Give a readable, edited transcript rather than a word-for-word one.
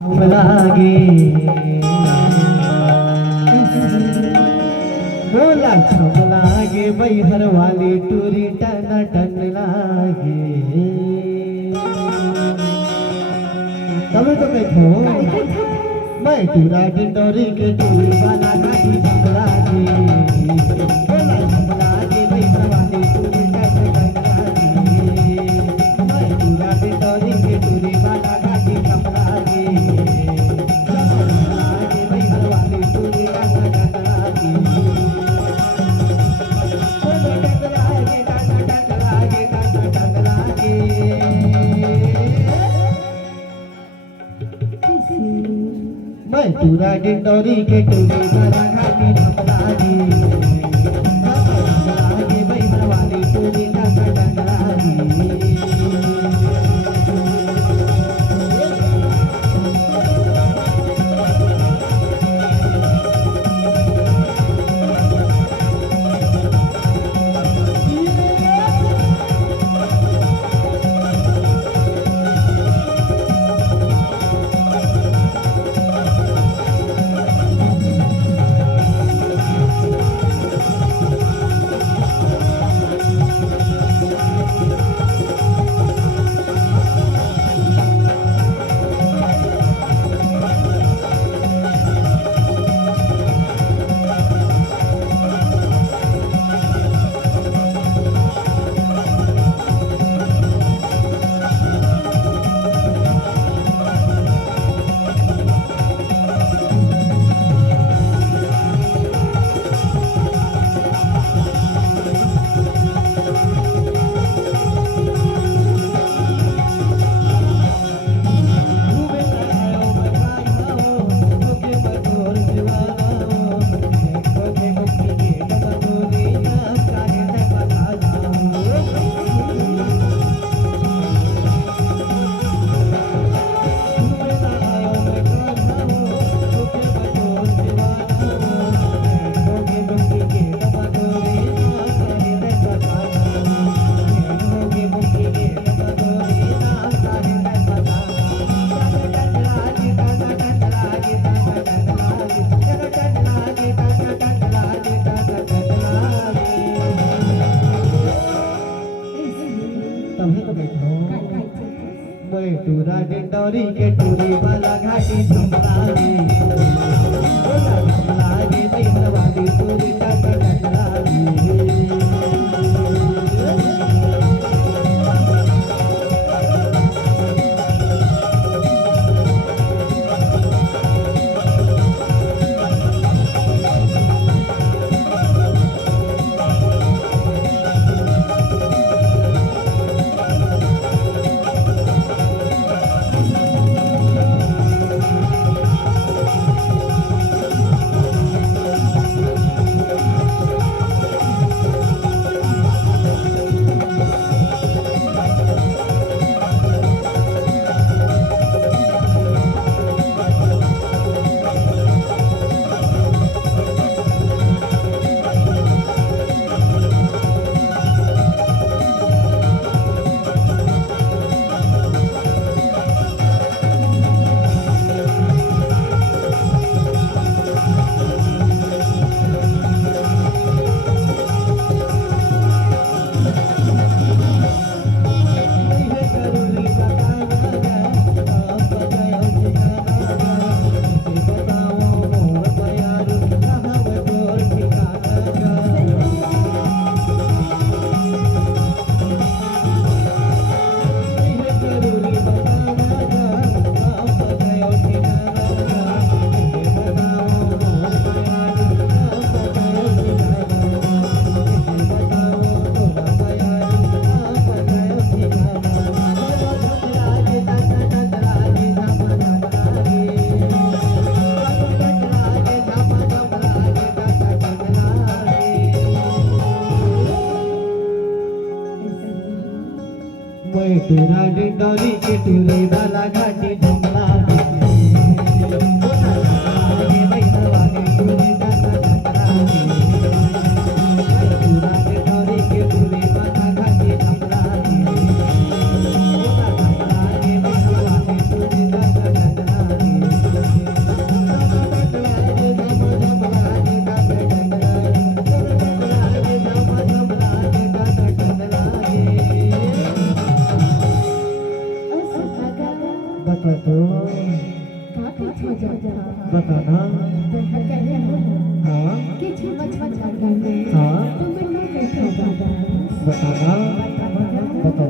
लागे बोला छम लागे बैहर वाली टूरी टन टन लागे तब तो बैठो मैं टूरा डिंडोरी के टूरी वाला घाटी छम लागे बोला छम लागे बैहर वाली टूरी टन टन लागे मैं टूरा डिंडोरी के टूरी वाला घाटी छम लागे मैं पूरा डिंडोरी के टूरी वाला घाटी छपलागी छपलागी बैहर वाली टूरी डंग डंग लागी मैं टूरा डिंडोरी के टूरी वाला घाटी छपलागी छपलागी बैहर वाली टूरी डंग डंग लागी मैं टूरा डिंडोरी के टूरी वाला घाटी छपलागी छपलागी बैहर वाली टूरी डंग डंग लागी मैं टूरा डिंडोरी के टूरी वाला घाटी छपलागी छपलागी बैहर वाली टूरी डंग डंग लागी बता दो काफी छोटा था बताना तो कहने हाँ कि मच मच कर गए हाँ तो मैं नहीं बैठा बताना